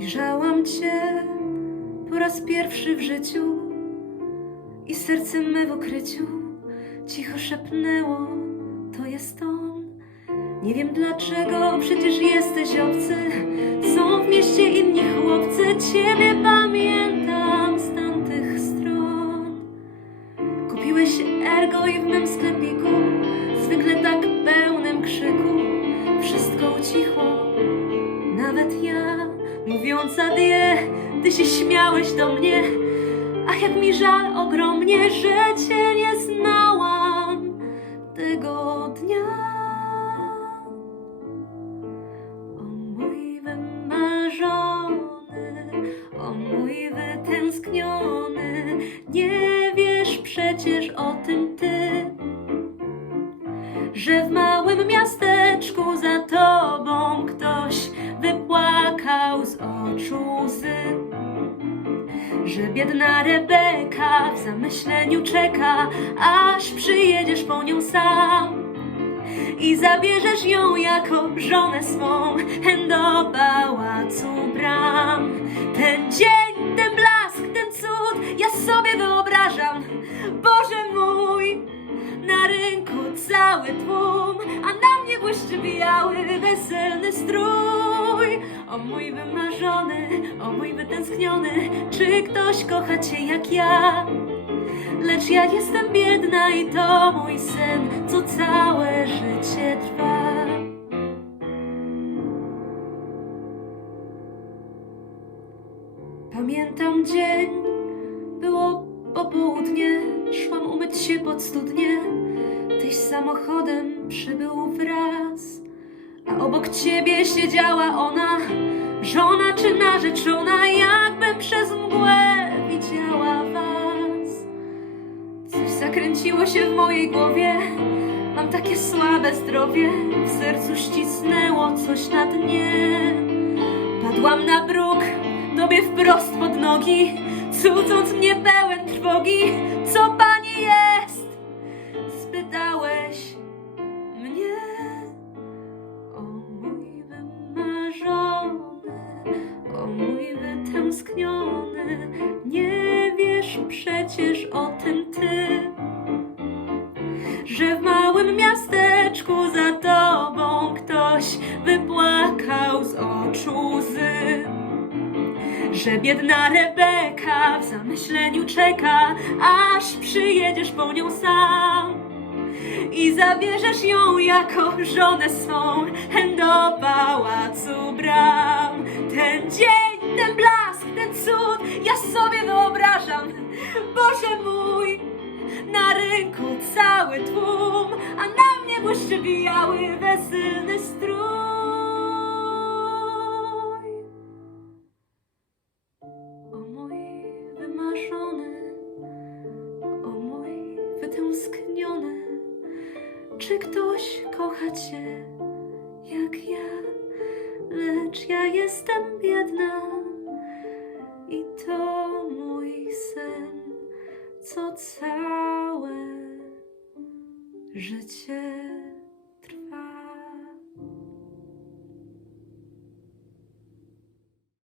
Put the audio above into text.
Ujrzałam Cię po raz pierwszy w życiu i serce me w ukryciu cicho szepnęło, to jest on. Nie wiem dlaczego, przecież jesteś obcy. Są w mieście inni chłopcy, Ciebie pamiętam mówiąca die, ty się śmiałeś do mnie, ach jak mi żal ogromnie, że cię nie znałam tego dnia. O mój wymarzony, o mój wytęskniony, nie wiesz przecież o tym ty, że w małym miasteczku za tobą Że biedna Rebeka w zamyśleniu czeka, aż przyjedziesz po nią sam i zabierzesz ją jako żonę swą do pałacu bram. Ten dzień, ten blask, ten cud, ja sobie wyobrażam, Boże mój, na rynku cały tłum, a na mnie błyszczy biały, weselny strój. O mój wymarzony, o mój wytęskniony, czy ktoś kocha cię jak ja? Lecz ja jestem biedna i to mój sen, co całe życie trwa. Pamiętam dzień, było popołudnie, szłam umyć się pod studnie. Tyś samochodem przybył wraz, a obok ciebie siedziała ona, żona czy narzeczona, jakbym przez mgłę widziała was. Coś zakręciło się w mojej głowie, mam takie słabe zdrowie, w sercu ścisnęło coś na dnie. Padłam na bruk, tobie wprost pod nogi, cudząc mnie pełen trwogi. Co pani jest? Nie wiesz przecież o tym ty że w małym miasteczku za tobą ktoś wypłakał z oczu łzy. Że biedna Rebeka w zamyśleniu czeka, aż przyjedziesz po nią sam i zabierzesz ją jako żonę swą do pałacu bram. Ten dzień, ten blask, rynku cały tłum, a na mnie błyszczy biały, weselny strój. O mój wymarzony, o mój wytęskniony, czy ktoś kocha cię jak ja? Lecz ja jestem biedna 热切